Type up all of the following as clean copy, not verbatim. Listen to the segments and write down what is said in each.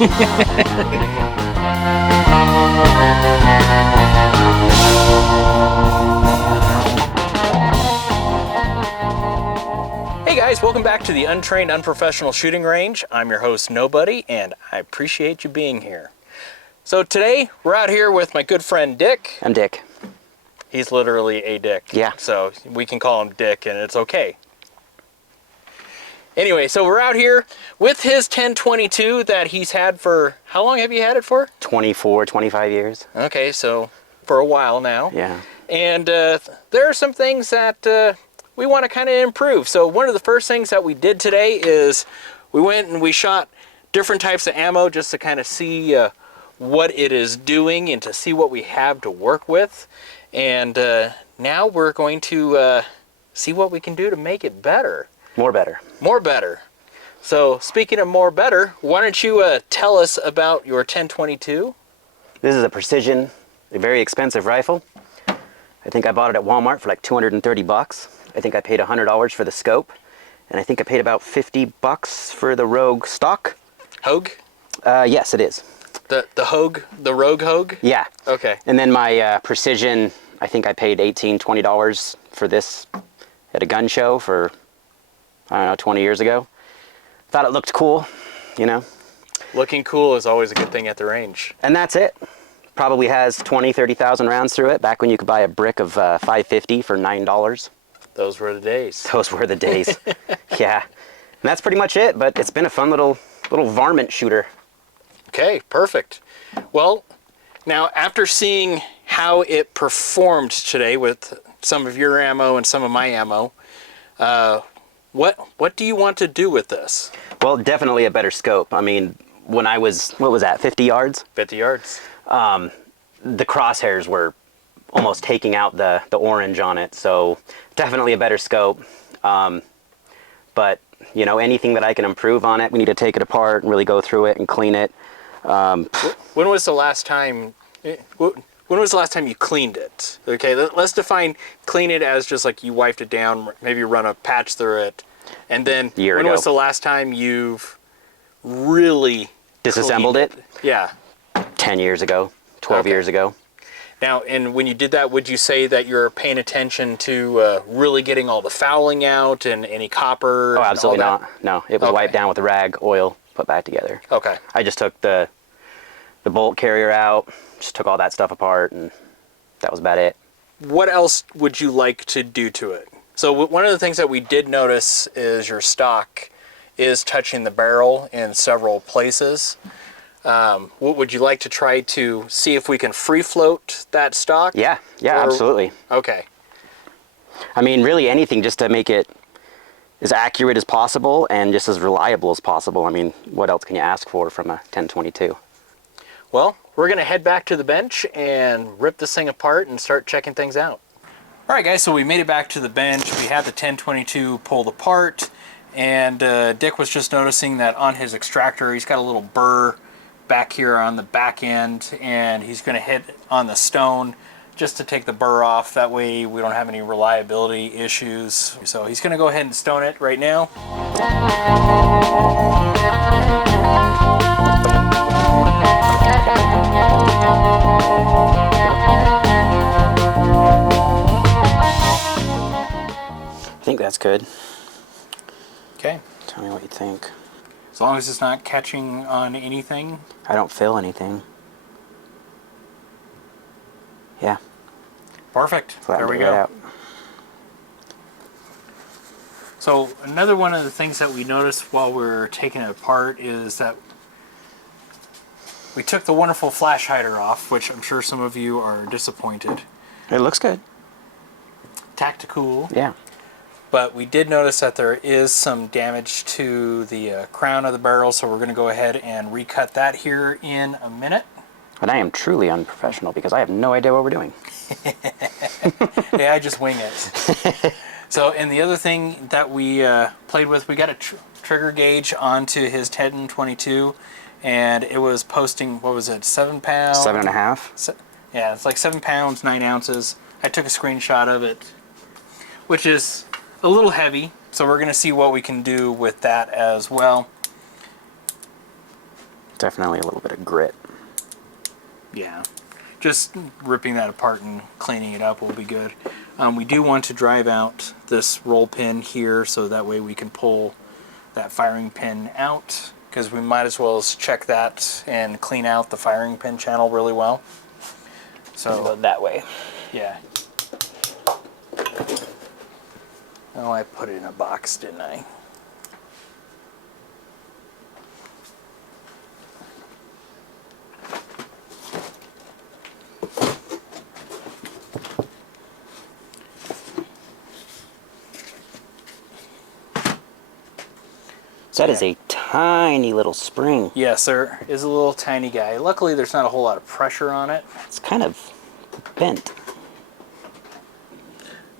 Hey guys, welcome back to the Untrained Unprofessional Shooting Range. I'm your host, Nobody, and I appreciate you being here. So today, we're out here with my good friend Dick. I'm Dick. He's literally a Dick. Yeah. So we can call him Dick and it's okay. Anyway, so we're out here with his 1022 that he's had for, how long have you had it for? 24, 25 years. Okay, so for a while now. Yeah. And there are some things that we want to kind of improve. So one of the first things that we did today is we went and we shot different types of ammo just to kind of see what it is doing and to see what we have to work with. And now we're going to see what we can do to make it better. More better. More better. So speaking of more better, why don't you tell us about your 1022? This is a precision, a very expensive rifle. I think I bought it at Walmart for like 230 bucks. I think I paid $100 for the scope, and I think I paid about 50 bucks for the Rogue Stock. Hogue? Yes, it is. The Hogue? The Rogue Hogue? Yeah. Okay. And then my precision, I think I paid $18, $20 for this at a gun show for, I don't know, 20 years ago. Thought it looked cool, you know. Looking cool is always a good thing at the range. And that's it. Probably has 20, 30,000 rounds through it, back when you could buy a brick of 550 for $9. Those were the days. Those were the days. Yeah. And that's pretty much it, but it's been a fun little varmint shooter. Okay, perfect. Well, now after seeing how it performed today with some of your ammo and some of my ammo, what do you want to do with this? Well, definitely a better scope. I mean, when I was, what was that, 50 yards? 50 yards. The crosshairs were almost taking out the orange on it, so definitely a better scope. But, you know, anything that I can improve on it, we need to take it apart and really go through it and clean it. When was the last time you cleaned it? Okay, let's define clean it as just like you wiped it down, maybe run a patch through it, and then when was the last time you've really disassembled it? Yeah. 10 years ago, 12 years ago. Now, and when you did that, would you say that you're paying attention to really getting all the fouling out and any copper? Oh, absolutely not. No, it was wiped down with a rag, oil, put back together. Okay. I just took the bolt carrier out, just took all that stuff apart, and that was about it. What else would you like to do to it? So one of the things that we did notice is your stock is touching the barrel in several places. What would you like to try to see if we can free float that stock? Yeah, absolutely. Okay. I mean, really anything just to make it as accurate as possible and just as reliable as possible. I mean, what else can you ask for from a 1022? Well, we're going to head back to the bench and rip this thing apart and start checking things out. All right, guys, so we made it back to the bench. We had the 1022 pulled apart, and Dick was just noticing that on his extractor, he's got a little burr back here on the back end, and he's going to hit on the stone just to take the burr off. That way we don't have any reliability issues. So he's going to go ahead and stone it right now. I think that's good. Okay. Tell me what you think. As long as it's not catching on anything. I don't feel anything. Yeah. Perfect. There we Right go. out. So another one of the things that we noticed while we were taking it apart is that we took the wonderful flash hider off, which I'm sure some of you are disappointed. It looks good. Tactical. Yeah. But we did notice that there is some damage to the crown of the barrel, so we're going to go ahead and recut that here in a minute. And I am truly unprofessional because I have no idea what we're doing. Hey, I just wing it. So, and the other thing that we played with, we got a trigger gauge onto his 1022, and it was posting, what was it, 7 pounds? 7.5. Yeah, it's like 7 pounds, 9 ounces. I took a screenshot of it, which is a little heavy, so we're going to see what we can do with that as well. Definitely a little bit of grit. Yeah, just ripping that apart and cleaning it up will be good. We do want to drive out this roll pin here so that way we can pull that firing pin out, because we might as well check that and clean out the firing pin channel really well. So Go that way. yeah. Oh, I put it in a box, didn't I? That is a tiny little spring. Yes, sir. Is a little tiny guy. Luckily, there's not a whole lot of pressure on it. It's kind of bent.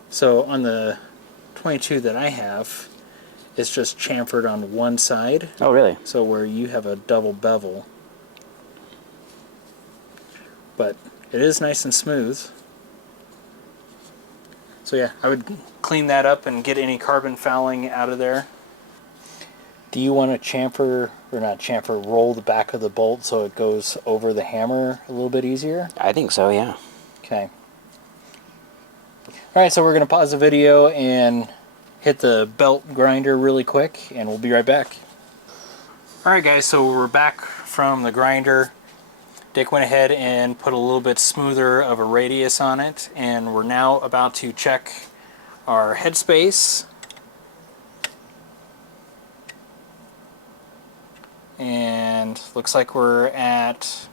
So on the 22 that I have, it's just chamfered on one side. Oh, really? So where you have a double bevel. But it is nice and smooth. So yeah, I would clean that up and get any carbon fouling out of there. Do you want to chamfer, or not chamfer, roll the back of the bolt so it goes over the hammer a little bit easier? I think so, yeah. Okay. Alright, so we're going to pause the video and hit the belt grinder really quick, and we'll be right back. Alright guys, so we're back from the grinder. Dick went ahead and put a little bit smoother of a radius on it, and we're now about to check our headspace. And looks like we're at,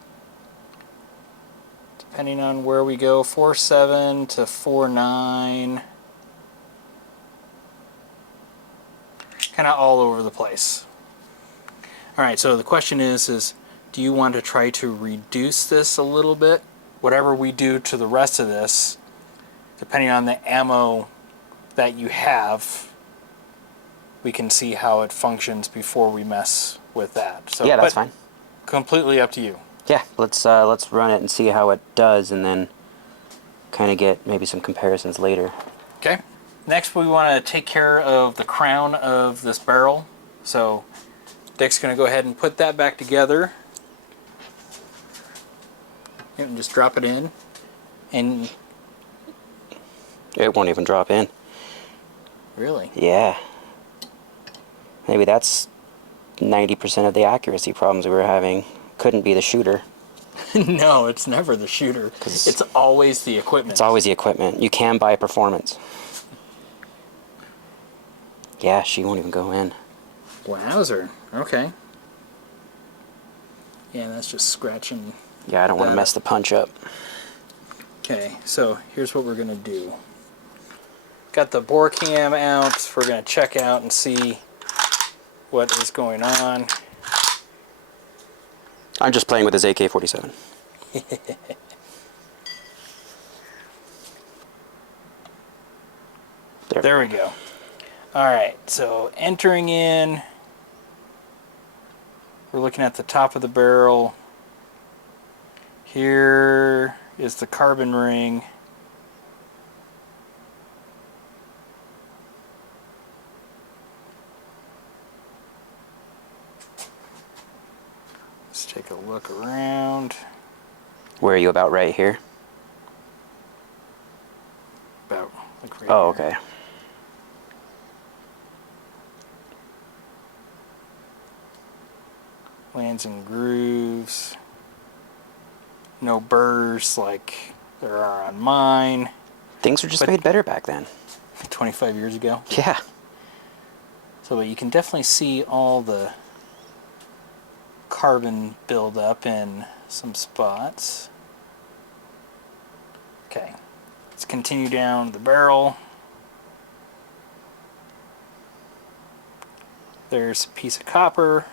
depending on where we go, 4.7 to 4.9. Kind of all over the place. Alright, so the question is do you want to try to reduce this a little bit? Whatever we do to the rest of this, depending on the ammo that you have, we can see how it functions before we mess with that. So, Yeah, that's fine. Completely up to you. Yeah, let's run it and see how it does, and then kind of get maybe some comparisons later. Okay. Next, we want to take care of the crown of this barrel. So Dick's going to go ahead and put that back together. And just drop it in. And it won't even drop in. Really? Yeah. Maybe that's 90% of the accuracy problems we were having. Couldn't be the shooter. No, it's never the shooter. It's always the equipment. It's always the equipment. You can buy performance. Yeah, she won't even go in. Wowzer. Okay. Yeah, that's just scratching. Yeah, I don't want to mess the punch up. Okay, so here's what we're going to do. Got the bore cam out. We're going to check out and see what is going on. I'm just playing with his AK-47. There we go. Alright, so entering in, we're looking at the top of the barrel. Here is the carbon ring. Let's take a look around. Where are you, about right here? About like right Oh, here. okay. Lands and grooves. No burrs like there are on mine. Things were just made better back then. 25 years ago. Yeah. So but you can definitely see all the carbon buildup in some spots. Okay, let's continue down the barrel. There's a piece of copper.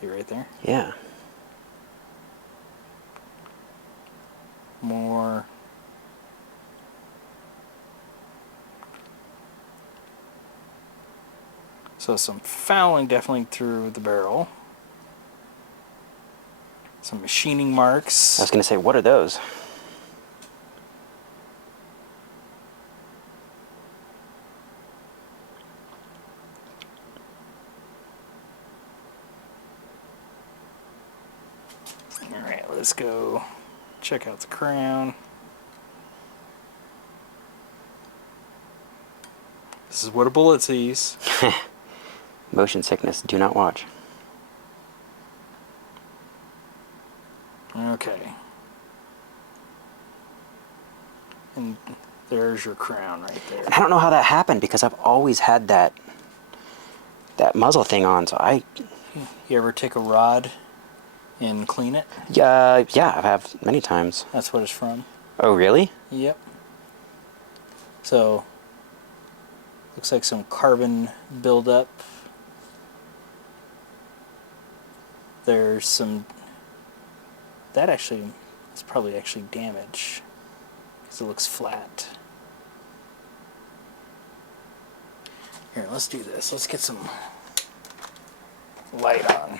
See right there? Yeah. More. So some fouling definitely through the barrel. Some machining marks. I was going to say, what are those? Alright, let's go check out the crown. This is what a bullet sees. Motion sickness, do not watch. Okay. And there's your crown right there. I don't know how that happened because I've always had that muzzle thing on, so You ever take a rod and clean it? yeah, I have many times. That's what it's from. Oh, really? Yep. So, looks like some carbon buildup. There's some... That actually is probably actually damage because it looks flat. Here, let's do this. Let's get some light on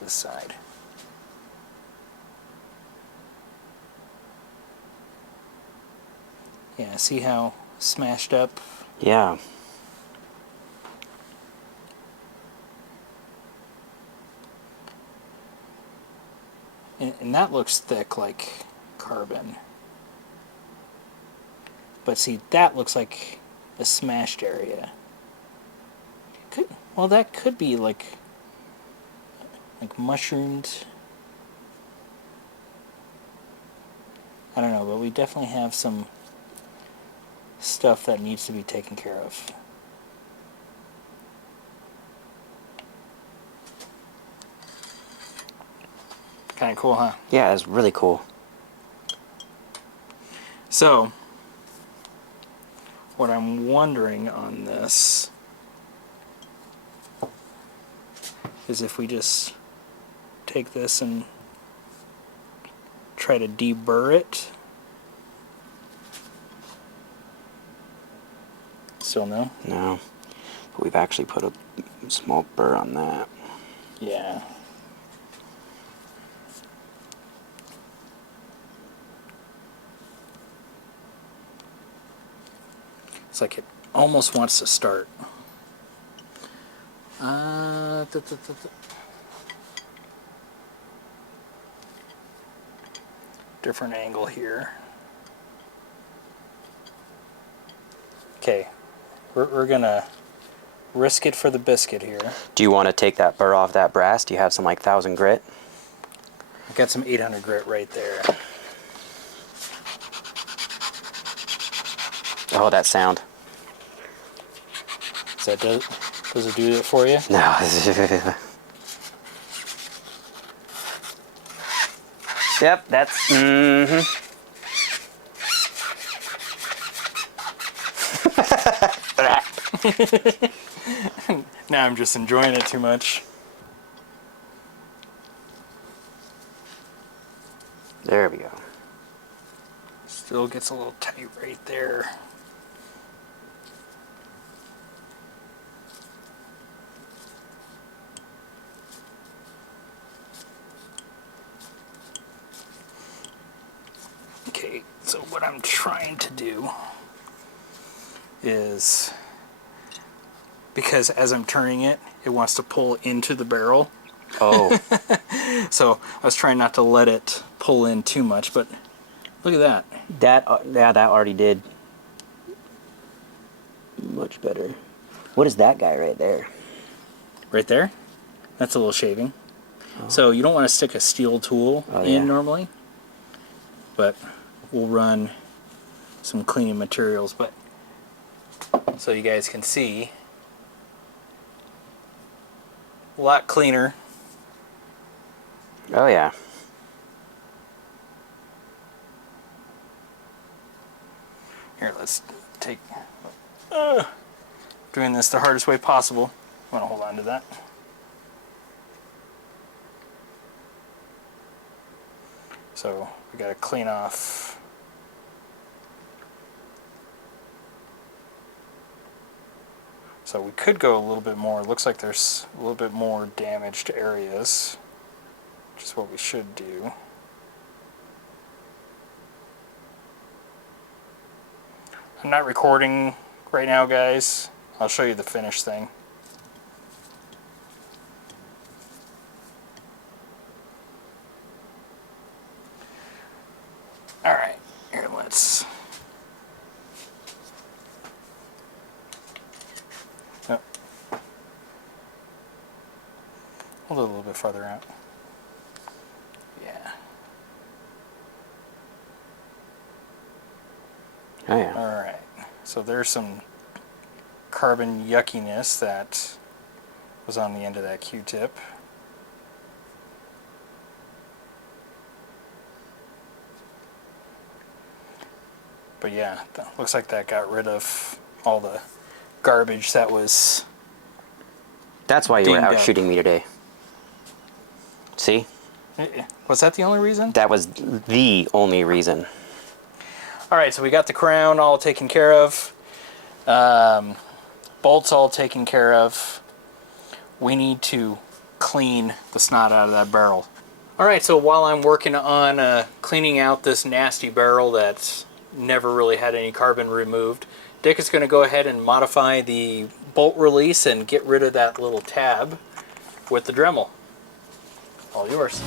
this side. Yeah, see how smashed up? Yeah. And that looks thick like carbon. But see, that looks like a smashed area. Well, that could be like mushroomed. I don't know, but we definitely have some stuff that needs to be taken care of. Kind of cool, huh? Yeah, it's really cool. So, what I'm wondering on this is if we just take this and try to deburr it. Still no? No. But we've actually put a small burr on that. Yeah. It's like it almost wants to start. Different angle here. Okay, we're gonna risk it for the biscuit here. Do you want to take that burr off that brass? Do you have some like 1000 grit? I've got some 800 grit right there. Oh, that sound. Does it do it for you? No. Yep, that's... Now I'm just enjoying it too much. There we go. Still gets a little tight right there. Okay, so what I'm trying to do is, because as I'm turning it, it wants to pull into the barrel. Oh. So I was trying not to let it pull in too much, but look at that. That already did much better. What is that guy right there? Right there? That's a little shaving. Oh. So you don't want to stick a steel tool in normally, but we'll run some cleaning materials. But so you guys can see, a lot cleaner. Oh yeah. Here, let's take... doing this the hardest way possible. I want to hold on to that. So we got to clean off. So we could go a little bit more. It looks like there's a little bit more damaged areas, which is what we should do. I'm not recording right now, guys. I'll show you the finished thing. a little bit farther out. Yeah. Oh yeah. All right. So there's some carbon yuckiness that was on the end of that Q-tip. But yeah, looks like that got rid of all the garbage that was... That's why you were dinged out up. shooting me today. See? Was that the only reason? That was the only reason. All right, so we got the crown all taken care of. Bolts all taken care of. We need to clean the snot out of that barrel. All right, so while I'm working on cleaning out this nasty barrel that's never really had any carbon removed, Dick is going to go ahead and modify the bolt release and get rid of that little tab with the Dremel. All yours.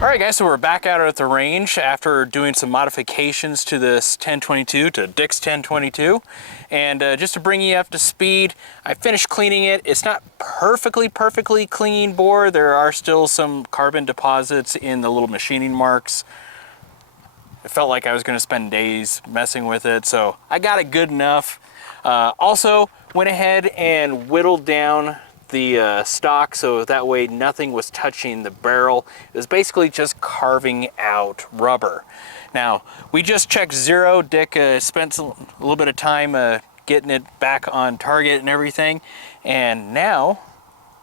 Alright guys, so we're back out at the range after doing some modifications to this 1022, to Dick's 1022. And just to bring you up to speed, I finished cleaning it. It's not perfectly clean bore. There are still some carbon deposits in the little machining marks. It felt like I was going to spend days messing with it, so I got it good enough. Also went ahead and whittled down the stock so that way nothing was touching the barrel. It was basically just carving out rubber. Now, we just checked zero. Dick spent a little bit of time getting it back on target and everything. And now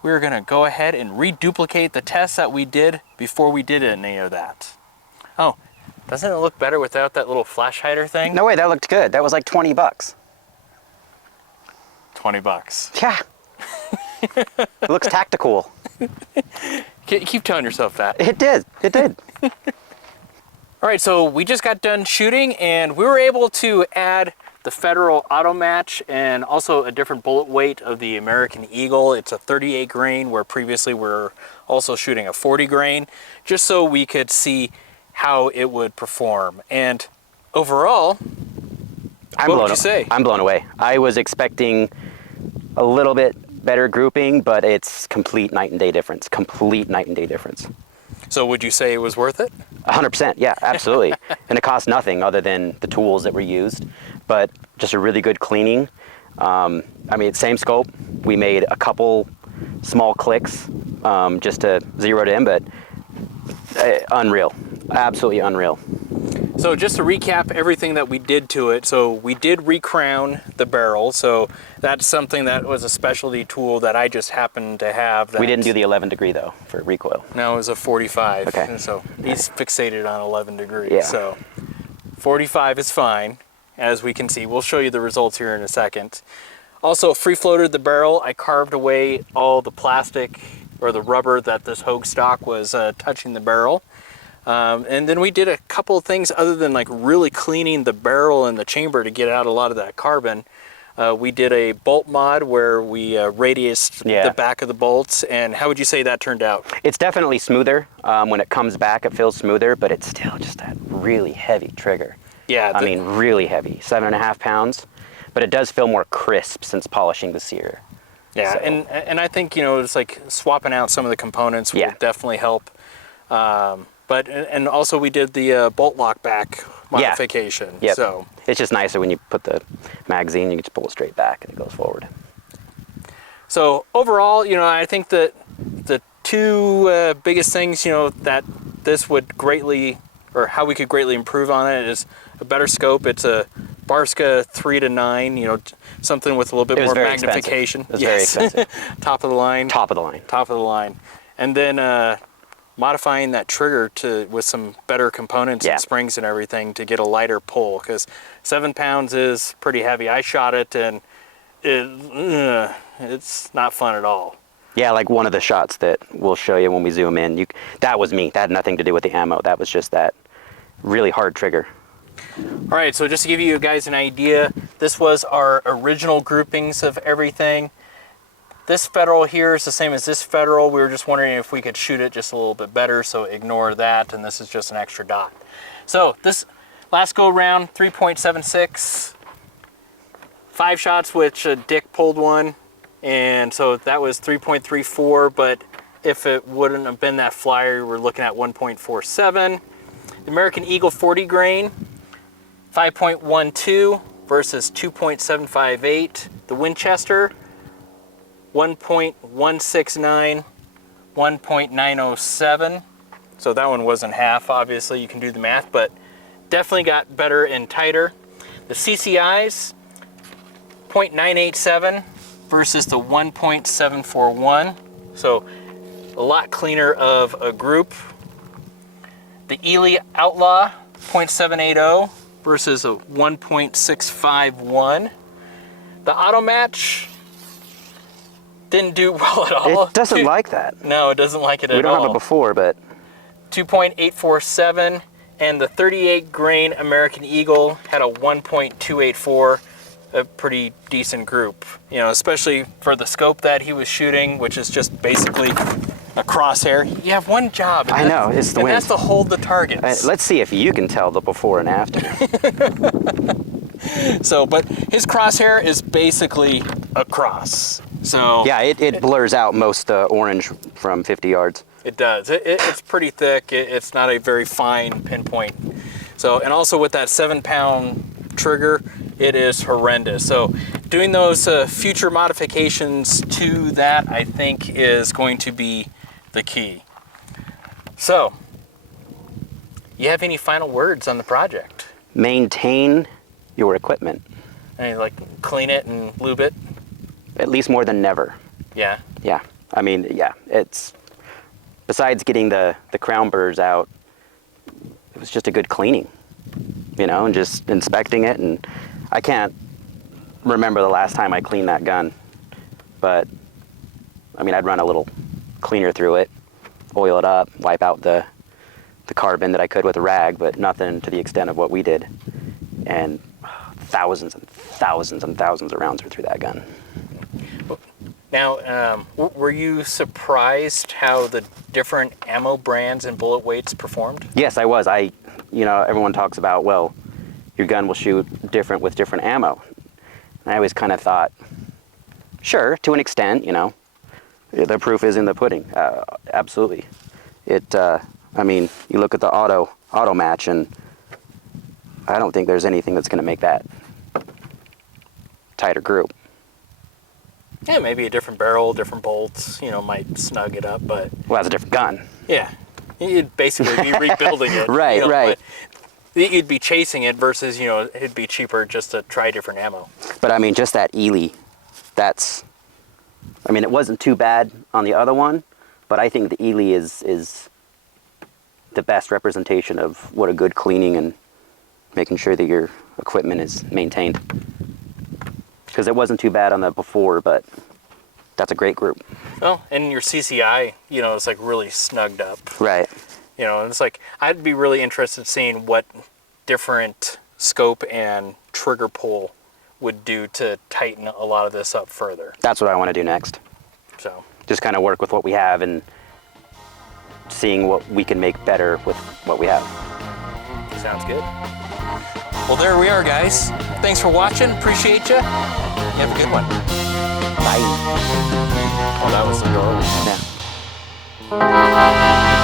we're gonna go ahead and reduplicate the tests that we did before we did any of that. Oh, doesn't it look better without that little flash hider thing? No way, that looked good. That was like 20 bucks. 20 bucks. Yeah. It looks tactical. Keep telling yourself that. It did. It did. All right, so we just got done shooting and we were able to add the Federal Auto Match and also a different bullet weight of the American Eagle. It's a 38 grain where previously we were also shooting a 40 grain, just so we could see how it would perform. And overall, what would you say? I'm blown away. I was expecting a little bit better grouping, but it's complete night and day difference. Complete night and day difference. So would you say it was worth it? 100%, yeah, absolutely. And it cost nothing other than the tools that were used, but just a really good cleaning. I mean, same scope. We made a couple small clicks just to zero it in, but unreal, absolutely unreal. So just to recap everything that we did to it, so we did recrown the barrel, so that's something that was a specialty tool that I just happened to have. That We didn't do the 11 degree though for recoil. No, it was a 45, Okay. and so he's fixated on 11 degrees, Yeah. so 45 is fine, as we can see. We'll show you the results here in a second. Also free floated the barrel. I carved away all the plastic or the rubber that this Hogue Stock was touching the barrel. And then we did a couple of things other than like really cleaning the barrel and the chamber to get out a lot of that carbon. We did a bolt mod where we radiused the back of the bolts. And how would you say that turned out? It's definitely smoother. When it comes back, it feels smoother, but it's still just that really heavy trigger. Yeah. I mean, really heavy, 7.5 pounds, but it does feel more crisp since polishing the sear. Yeah, So- and I think, you know, it's like swapping out some of the components will definitely help. But and also we did the bolt lock back modification. Yep. So it's just nicer when you put the magazine, you can just pull it straight back and it goes forward. So overall, you know, I think that the two biggest things, you know, that this would greatly, or how we could greatly improve on it, is a better scope. It's a Barska 3-9, you know, something with a little bit more magnification. It was very expensive. Top of the line. Top of the line. Top of the line. And then modifying that trigger with some better components and springs and everything to get a lighter pull, because 7 pounds is pretty heavy. I shot it and it's not fun at all. Yeah, like one of the shots that we'll show you when we zoom in. That was me. That had nothing to do with the ammo. That was just that really hard trigger. All right, so just to give you guys an idea, this was our original groupings of everything. This Federal here is the same as this Federal. We were just wondering if we could shoot it just a little bit better, so ignore that, and this is just an extra dot. So this last go round, 3.76, 5 shots, which Dick pulled one, and so that was 3.34, but if it wouldn't have been that flyer, we're looking at 1.47. The American Eagle 40 grain, 5.12 versus 2.758. The Winchester, 1.169, 1.907. So that one wasn't half, obviously, you can do the math, but definitely got better and tighter. The CCIs, 0.987 versus the 1.741. So a lot cleaner of a group. The Ely Outlaw, 0.780 versus a 1.651. The Auto Match didn't do well at all. It doesn't like that. No, it doesn't like it at all. We don't have it before, but 2.847, and the 38 grain American Eagle had a 1.284, a pretty decent group. You know, especially for the scope that he was shooting, which is just basically a crosshair. You have one job. I know, it's the wind. And that's to hold the targets. Let's see if you can tell the before and after. So, but his crosshair is basically a cross. So yeah, it blurs out most orange from 50 yards. It does. It's pretty thick. It's not a very fine pinpoint. So, and also with that 7-pound trigger, it is horrendous. So doing those future modifications to that, I think, is going to be the key. So, you have any final words on the project? Maintain your equipment. And like clean it and lube it? At least more than never. Yeah. Yeah. I mean, yeah, it's, besides getting the crown burrs out, it was just a good cleaning, you know, and just inspecting it. And I can't remember the last time I cleaned that gun, but I mean, I'd run a little cleaner through it, oil it up, wipe out the carbon that I could with a rag, but nothing to the extent of what we did. And thousands and thousands and thousands of rounds were through that gun. Now, were you surprised how the different ammo brands and bullet weights performed? Yes, I was. You know, everyone talks about, well, your gun will shoot different with different ammo. And I always kind of thought, sure, to an extent, you know, the proof is in the pudding. Absolutely. I mean, you look at the auto match, and I don't think there's anything that's going to make that tighter group. Yeah, maybe a different barrel, different bolts, you know, might snug it up, but... Well, that's a different gun. Yeah. You'd basically be rebuilding it. Right, you know, right. You'd be chasing it versus, you know, it'd be cheaper just to try different ammo. But I mean, just that Ely, I mean, it wasn't too bad on the other one, but I think the Ely is the best representation of what a good cleaning and making sure that your equipment is maintained. Because it wasn't too bad on the before, but that's a great group. Well, and your CCI, you know, it's like really snugged up. Right. You know, and it's like, I'd be really interested in seeing what different scope and trigger pull would do to tighten a lot of this up further. That's what I want to do next. So just kind of work with what we have and seeing what we can make better with what we have. Sounds good. Well, there we are, guys. Thanks for watching. Appreciate you. You have a good one. Bye. Oh, that was the door. Yeah.